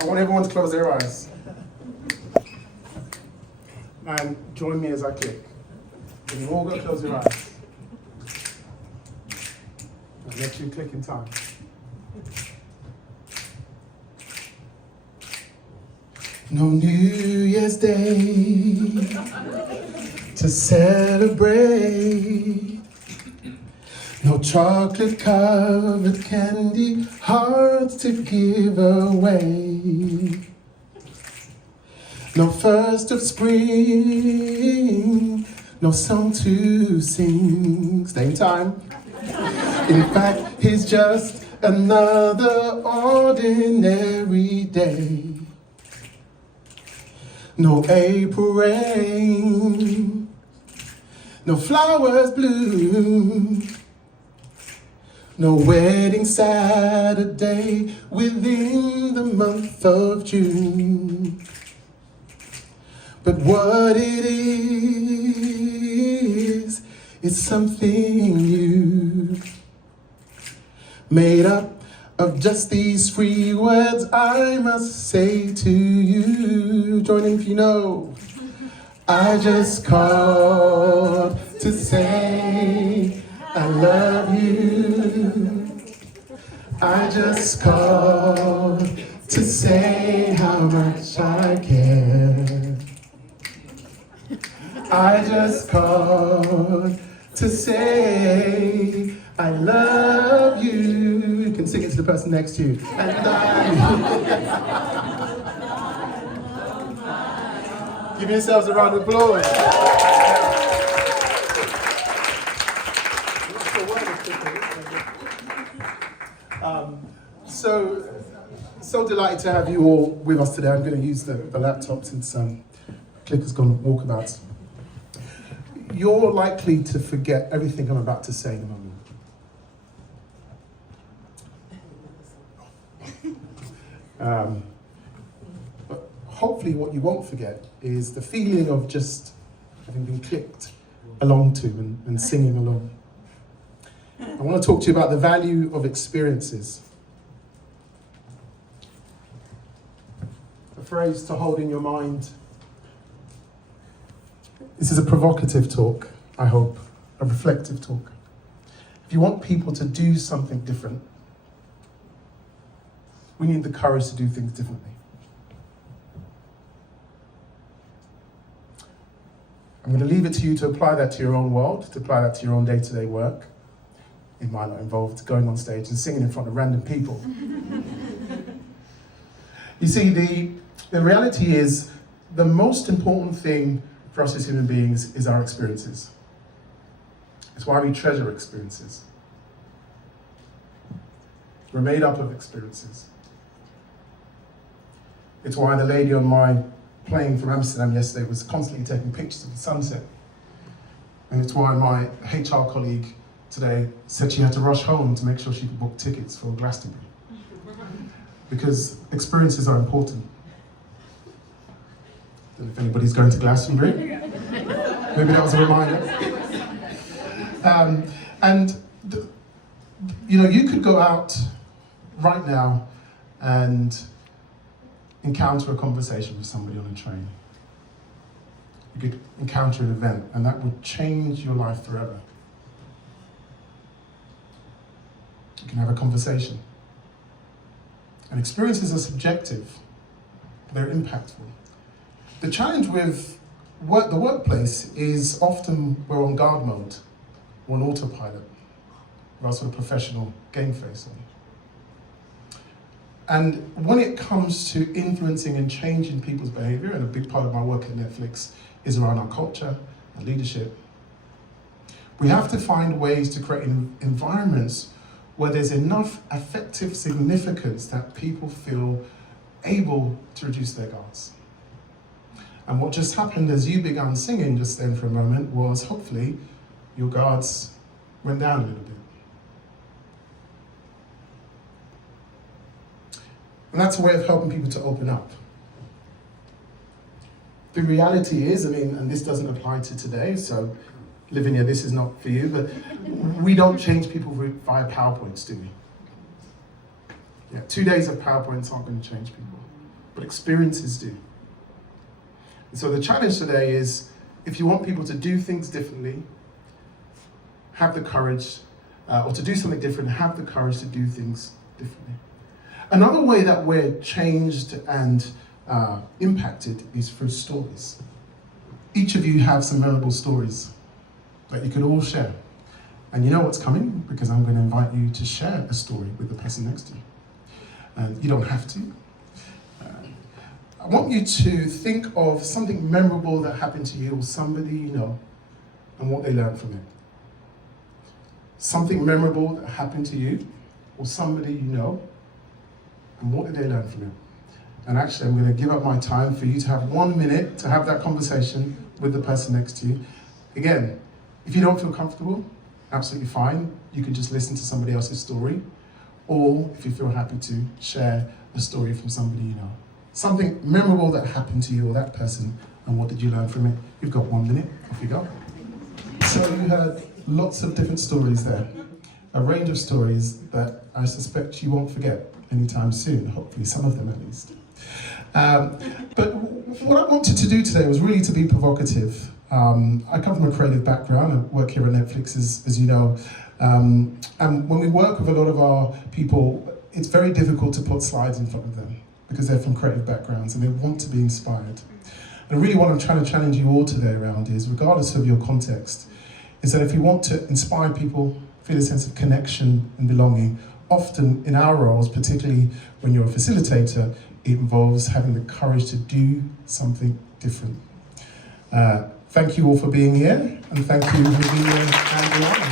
I want everyone to close their eyes. And join me as I click. And you're all going to close your eyes. I'll let you click in time. No New Year's Day to celebrate. No chocolate-covered candy hearts to give away. No first of spring, no song to sing. Stay in time. In fact, it's just another ordinary day. No April rain, no flowers bloom. No wedding Saturday within the month of June. But what it is something new. Made up of just these 3 words I must say to you. Join in if you know. I just called to say I love you. I just called to say how much I care. I just called to say I love you. You can sing it to the person next to you. And give yourselves a round of applause. So delighted to have you all with us today. I'm going to use the laptop since Clicker's gone walkabouts. You're likely to forget everything I'm about to say in a moment. But hopefully what you won't forget is the feeling of just having been clicked along to and singing along. I want to talk to you about the value of experiences. A phrase to hold in your mind. This is a provocative talk, I hope, a reflective talk. If you want people to do something different, we need the courage to do things differently. I'm going to leave it to you to apply that to your own world, to apply that to your own day-to-day work. It might not involve going on stage and singing in front of random people. You see, the reality is the most important thing for us as human beings is our experiences. It's why we treasure experiences. We're made up of experiences. It's why the lady on my plane from Amsterdam yesterday was constantly taking pictures of the sunset. And it's why my HR colleague today said she had to rush home to make sure she could book tickets for Glastonbury. Because experiences are important. I don't know if anybody's going to Glastonbury. Maybe that was a reminder. You could go out right now and encounter a conversation with somebody on a train. You could encounter an event, and that would change your life forever. You can have a conversation. And experiences are subjective, but they're impactful. The challenge with the workplace is often we're on guard mode, or on autopilot, or our sort of professional game face on. And when it comes to influencing and changing people's behaviour, and a big part of my work at Netflix is around our culture and leadership, we have to find ways to create environments where there's enough affective significance that people feel able to reduce their guards. And what just happened as you began singing just then for a moment was hopefully your guards went down a little bit. And that's a way of helping people to open up. The reality is, and this doesn't apply to today, so Lavinia, this is not for you, but we don't change people via PowerPoints, do we? Yeah, 2 days of PowerPoints aren't going to change people. but experiences do. And so the challenge today is, if you want people to do things differently, have the courage, or to do something different, have the courage to do things differently. Another way that we're changed and impacted is through stories. Each of you have some memorable stories that you could all share. And you know what's coming, because I'm going to invite you to share a story with the person next to you. And you don't have to. I want you to think of something memorable that happened to you or somebody you know and what they learned from it. Something memorable that happened to you or somebody you know and what did they learn from it. And actually, I'm going to give up my time for you to have 1 minute to have that conversation with the person next to you. Again, if you don't feel comfortable, absolutely fine. You can just listen to somebody else's story. Or if you feel happy to, share a story from somebody you know. Something memorable that happened to you or that person, and what did you learn from it? You've got 1 minute, off you go. So you heard lots of different stories there. A range of stories that I suspect you won't forget anytime soon, hopefully some of them at least. But what I wanted to do today was really to be provocative. I come from a creative background. I work here at Netflix, as you know. And when we work with a lot of our people, it's very difficult to put slides in front of them because they're from creative backgrounds and they want to be inspired. And really what I'm trying to challenge you all today around is, regardless of your context, is that if you want to inspire people, feel a sense of connection and belonging, often in our roles, particularly when you're a facilitator, it involves having the courage to do something different. Thank you all for being here, and thank you for being here.